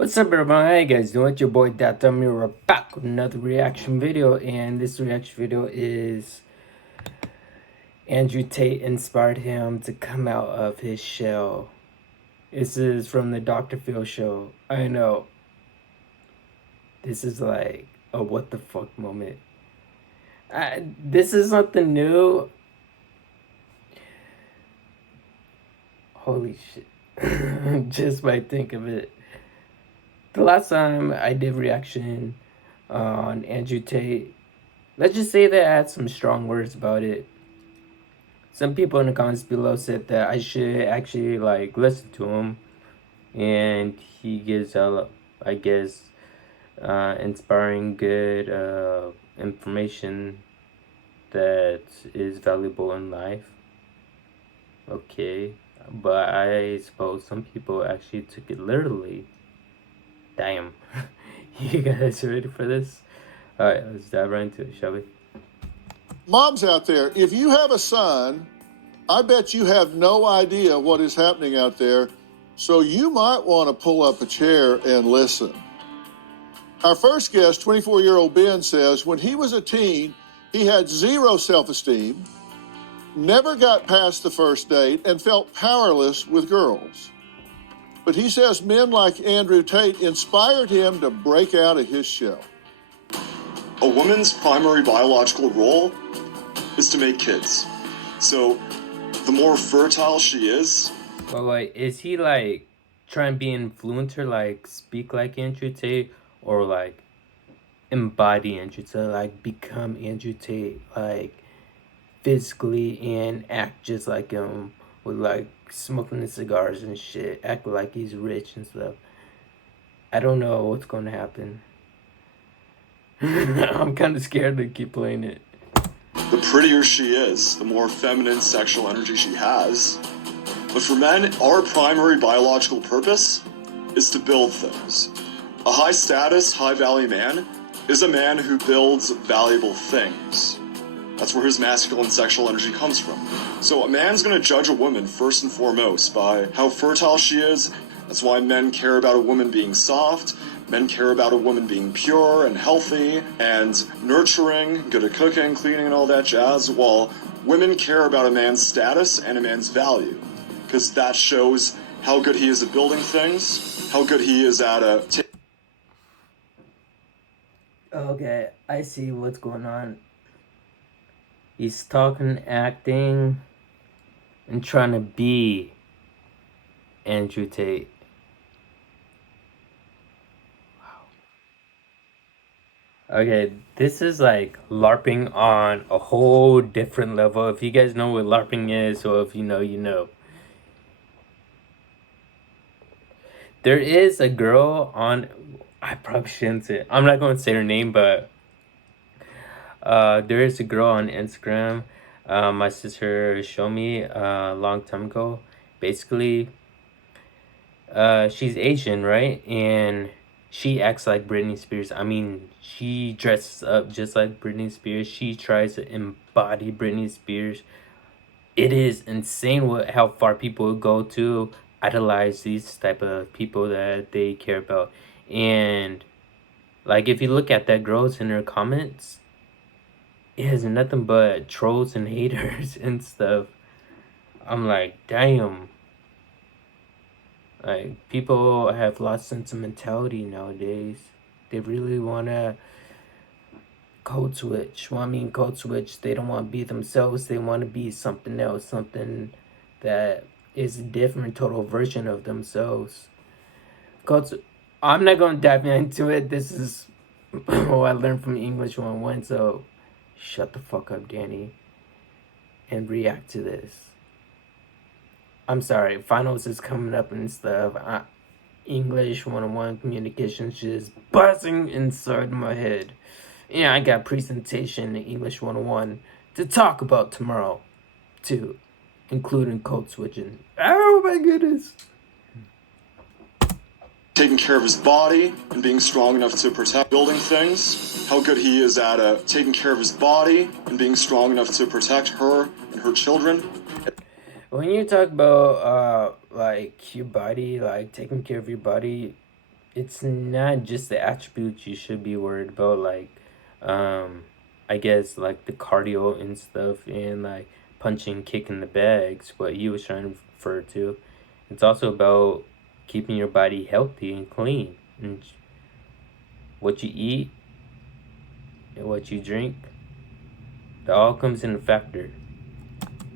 What's up, everyone? How you guys doing? It's your boy Datamir. We're back with another reaction video, and this reaction video is Andrew Tate inspired him to come out of his shell. This is from the Dr. Phil show. I know this is like a what the fuck moment. This is something new. Holy shit! Just by think of it. The last time I did reaction on Andrew Tate, let's just say that I had some strong words about it. Some people in the comments below said that I should actually like listen to him, and he gives out, I guess, inspiring good information that is valuable in life. Okay, but I suppose some people actually took it literally. Damn. You guys ready for this? Alright, let's dive right into it, shall we? Moms out there, if you have a son, I bet you have no idea what is happening out there, so you might want to pull up a chair and listen. Our first guest, 24-year-old Ben, says when he was a teen, he had zero self-esteem, never got past the first date, and felt powerless with girls. But he says men like Andrew Tate inspired him to break out of his shell. A woman's primary biological role is to make kids. So the more fertile she is. But wait, is he like trying to be an influencer, like speak like Andrew Tate, or like embody Andrew Tate, like become Andrew Tate, like physically and act just like him, with like smoking the cigars and shit, act like he's rich and stuff? I don't know what's gonna happen. I'm kind of scared to keep playing it. The prettier she is, the more feminine sexual energy she has. But for men, our primary biological purpose is to build things. A high status, high value man is a man who builds valuable things. That's where his masculine sexual energy comes from. So a man's gonna judge a woman first and foremost by how fertile she is. That's why men care about a woman being soft. Men care about a woman being pure and healthy and nurturing, good at cooking, cleaning, and all that jazz, while women care about a man's status and a man's value, because that shows how good he is at building things, how good he is at Okay, I see what's going on. He's talking, acting, and trying to be Andrew Tate. Okay, this is like LARPing on a whole different level. If you guys know what LARPing is, or if you know, you know. There is a girl on, I probably shouldn't say, I'm not going to say her name, but there is a girl on Instagram, my sister showed me a long time ago. Basically, she's Asian, right? And she acts like Britney Spears. I mean, she dresses up just like Britney Spears. She tries to embody Britney Spears. It is insane how far people go to idolize these type of people that they care about. And like, if you look at that girls in her comments, it has nothing but trolls and haters and stuff. I'm like, damn. Like, people have lost sentimentality nowadays. They really want to code switch. Well, I mean, code switch. They don't want to be themselves. They want to be something else. Something that is a different, total version of themselves. I'm not going to dive into it. This is what I learned from English 101. So shut the fuck up, Danny, and react to this. I'm sorry, finals is coming up and stuff. English 101 communications just buzzing inside my head. Yeah, I got presentation in English 101 to talk about tomorrow, too, including code switching. Oh my goodness. taking care of his body and being strong enough to protect building things, how good he is at taking care of his body and being strong enough to protect her and her children. When you talk about like your body, like taking care of your body, it's not just the attributes you should be worried about, like, I guess, like, the cardio and stuff, and, like, punching, kicking the bags, what he was trying to refer to. It's also about keeping your body healthy and clean, and what you eat and what you drink, that all comes in a factor.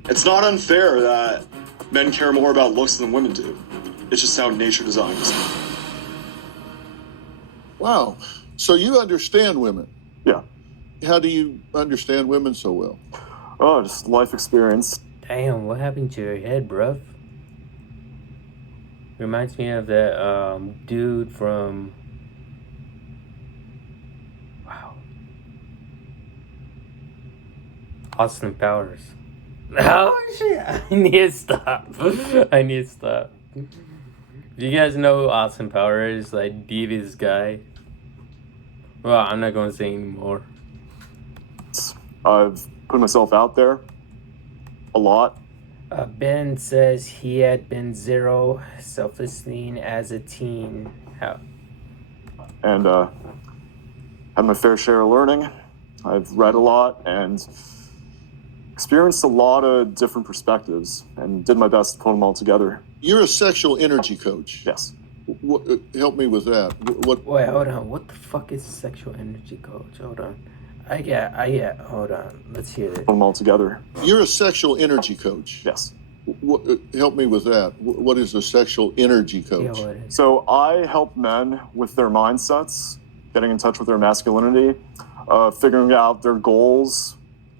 It's not unfair that men care more about looks than women do. It's just how nature designed us. Wow. So you understand women. Yeah. How do you understand women so well? Oh, just life experience. Damn, what happened to your head, bruv? Reminds me of that dude from... Wow. Austin Powers. Oh shit, I need to stop. I need to stop. If you guys know who Austin Powers is, like, devious guy. Well, I'm not gonna say anymore. I've put myself out there a lot. Ben says he had been zero self-esteem as a teen. How? And had my fair share of learning. I've read a lot and experienced a lot of different perspectives and did my best to put them all together. You're a sexual energy coach. Yes. Help me with that. Wait, hold on. What the fuck is sexual energy coach? Hold on. Hold on. Let's hear it. Put them all together. You're a sexual energy coach. Yes. Help me with that. What is a sexual energy coach? Yeah, what is? So I help men with their mindsets, getting in touch with their masculinity, figuring out their goals,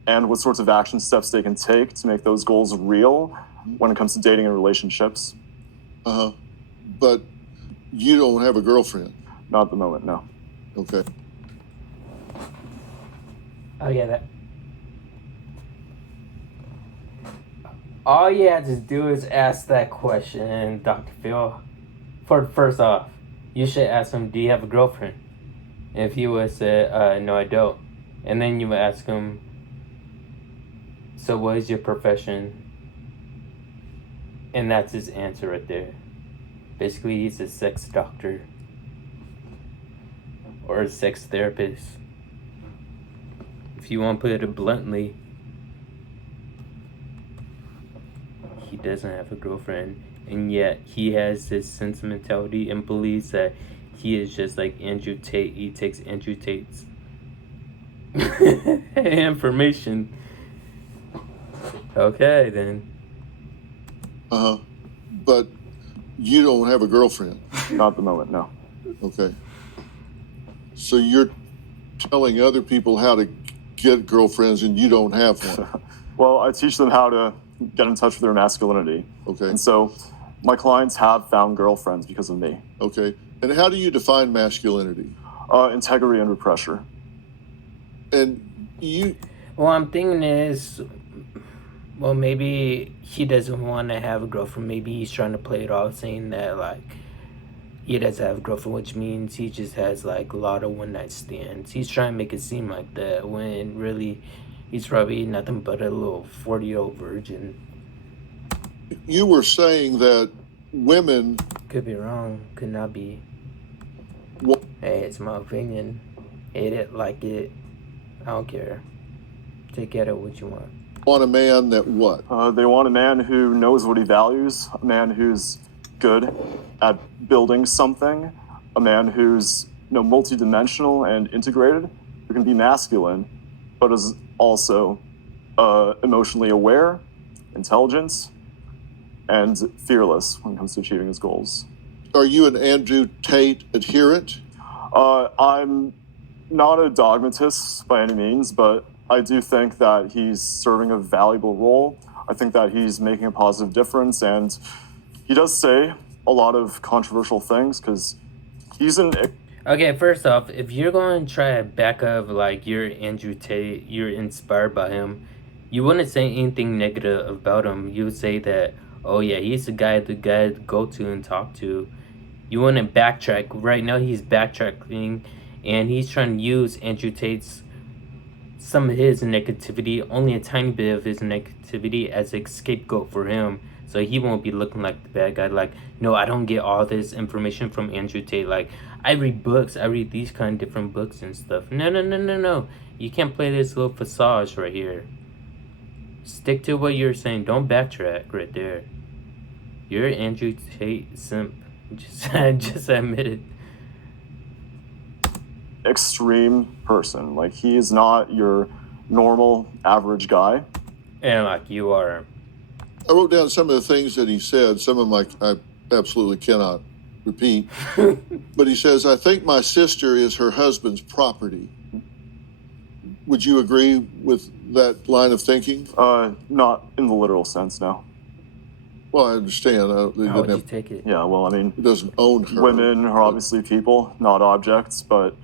and what sorts of action steps they can take to make those goals real when it comes to dating and relationships. But you don't have a girlfriend. Not at the moment, no. Okay. Oh yeah, that. All you had to do is ask that question, Dr. Phil. First off, you should ask him, do you have a girlfriend? And if he would say, no, I don't. And then you would ask him, so what is your profession? And that's his answer right there. Basically, he's a sex doctor. Or a sex therapist. If you want to put it bluntly, he doesn't have a girlfriend, and yet he has this sentimentality and believes that he is just like Andrew Tate. He takes Andrew Tate's information. Okay, then. But you don't have a girlfriend. Not at the moment, no. Okay. So you're telling other people how to get girlfriends and you don't have one. Well, I teach them how to get in touch with their masculinity. Okay. And so my clients have found girlfriends because of me. Okay. And how do you define masculinity? Integrity under pressure. And you... Well, I'm thinking is, well, maybe he doesn't want to have a girlfriend. Maybe he's trying to play it off, saying that, like, he doesn't have a girlfriend, which means he just has, like, a lot of one-night stands. He's trying to make it seem like that, when really he's probably nothing but a little 40-year-old virgin. You were saying that women... Could be wrong, could not be. What? Hey, it's my opinion. Hate it, like it, I don't care. Take it what you want. Want a man that what? They want a man who knows what he values, a man who's good at building something, a man who's multidimensional and integrated, who can be masculine, but is also emotionally aware, intelligent, and fearless when it comes to achieving his goals. Are you an Andrew Tate adherent? I'm not a dogmatist by any means, but I do think that he's serving a valuable role. I think that he's making a positive difference, and he does say a lot of controversial things because he's an... Okay, first off, if you're going to try to back up like you're Andrew Tate, you're inspired by him, you wouldn't say anything negative about him. You would say that, oh yeah, he's the guy to go to and talk to. You wouldn't backtrack. Right now he's backtracking, and he's trying to use Andrew Tate's, some of his negativity, only a tiny bit of his negativity, as a scapegoat for him so he won't be looking like the bad guy. Like, no, I don't get all this information from Andrew Tate. Like, I read books, I read these kind of different books and stuff. No. You can't play this little facade right here. Stick to what you're saying. Don't backtrack right there. You're an Andrew Tate simp. Just admit it. Extreme person. Like, he is not your normal, average guy. And like you are. I wrote down some of the things that he said. Some of them I absolutely cannot repeat. But he says, I think my sister is her husband's property. Would you agree with that line of thinking? Not in the literal sense, no. Well, I understand. How would you take it? Yeah, well, I mean, He doesn't own her. women are obviously people, not objects, but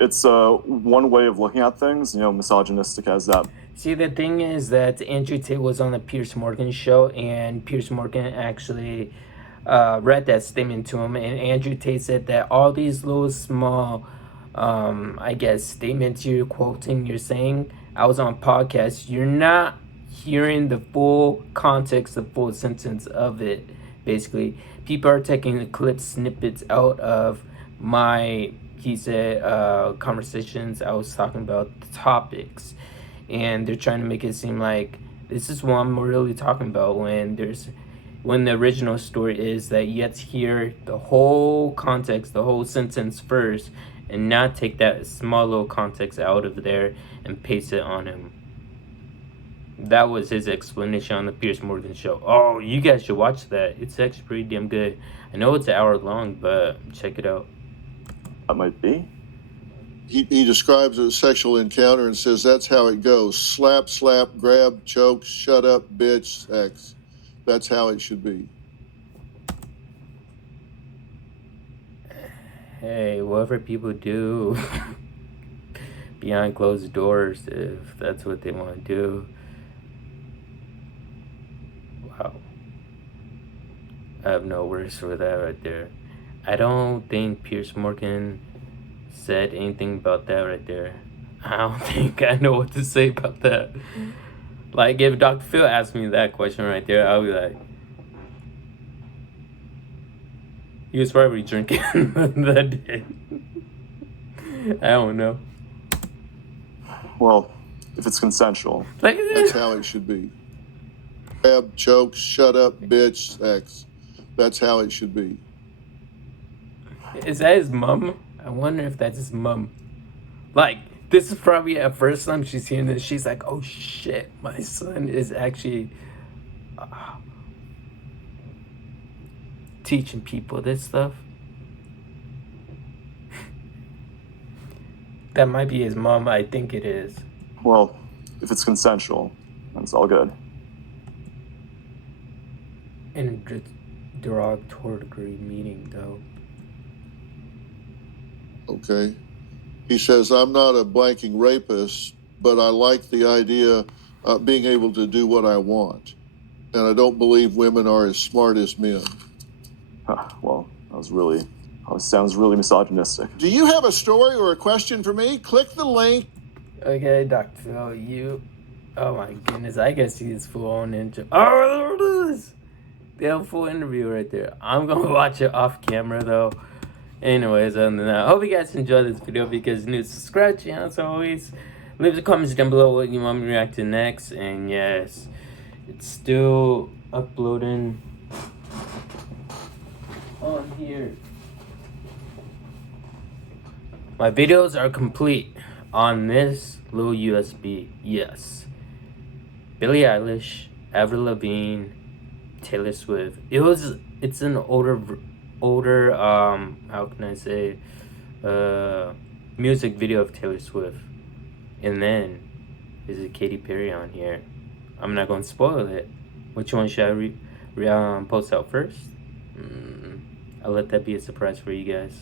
it's one way of looking at things, misogynistic as that. See, the thing is that Andrew Tate was on the Piers Morgan show, and Piers Morgan actually read that statement to him, and Andrew Tate said that all these little small, I guess, statements you're quoting, you're saying, I was on podcast, you're not hearing the full context, the full sentence of it, basically. People are taking the clip snippets out of my, he said, conversations. I was talking about the topics, and they're trying to make it seem like this is what I'm really talking about, when the original story is that you have to hear the whole context, the whole sentence first, and not take that small little context out of there and paste it on him. That was his explanation on the Piers Morgan show. Oh, you guys should watch that. It's actually pretty damn good. I know it's an hour long, but check it out. That might be. He describes a sexual encounter and says that's how it goes. Slap, grab, choke, shut up, bitch, sex. That's how it should be. Hey, whatever people do behind closed doors, if that's what they want to do. Wow. I have no words for that right there. I don't think Piers Morgan said anything about that right there. I don't think I know what to say about that. Like, if Dr. Phil asked me that question right there, I'll be like, he was probably drinking that day. I don't know. Well, if it's consensual. Like, That's how it should be. Grab, choke, shut up, bitch, sex. That's how it should be. is that his mom? I wonder if that's his mom. Like, this is probably the first time she's hearing this. She's like, oh shit, my son is actually teaching people this stuff. That might be his mom. I think it is. Well, if it's consensual, that's all good. In a derogatory meaning, though. Okay. He says, I'm not a blanking rapist, but I like the idea of being able to do what I want. And I don't believe women are as smart as men. Well, that sounds really misogynistic. Do you have a story or a question for me? Click the link. Okay, Dr. Phil, oh my goodness, I guess he's full on intro. Oh, there it is! The full interview right there. I'm gonna watch it off camera though. Anyways, other than that, I hope you guys enjoyed this video. If you guys are new, subscribe to the channel as always. Leave the comments down below what you want me to react to next. And yes, it's still uploading on here. My videos are complete on this little USB. Yes. Billie Eilish, Avril Lavigne, Taylor Swift. It's an older how can I say, music video of Taylor Swift. And then is it Katy Perry on here? I'm not gonna spoil it. Which one should I post out first? I'll let that be a surprise for you guys.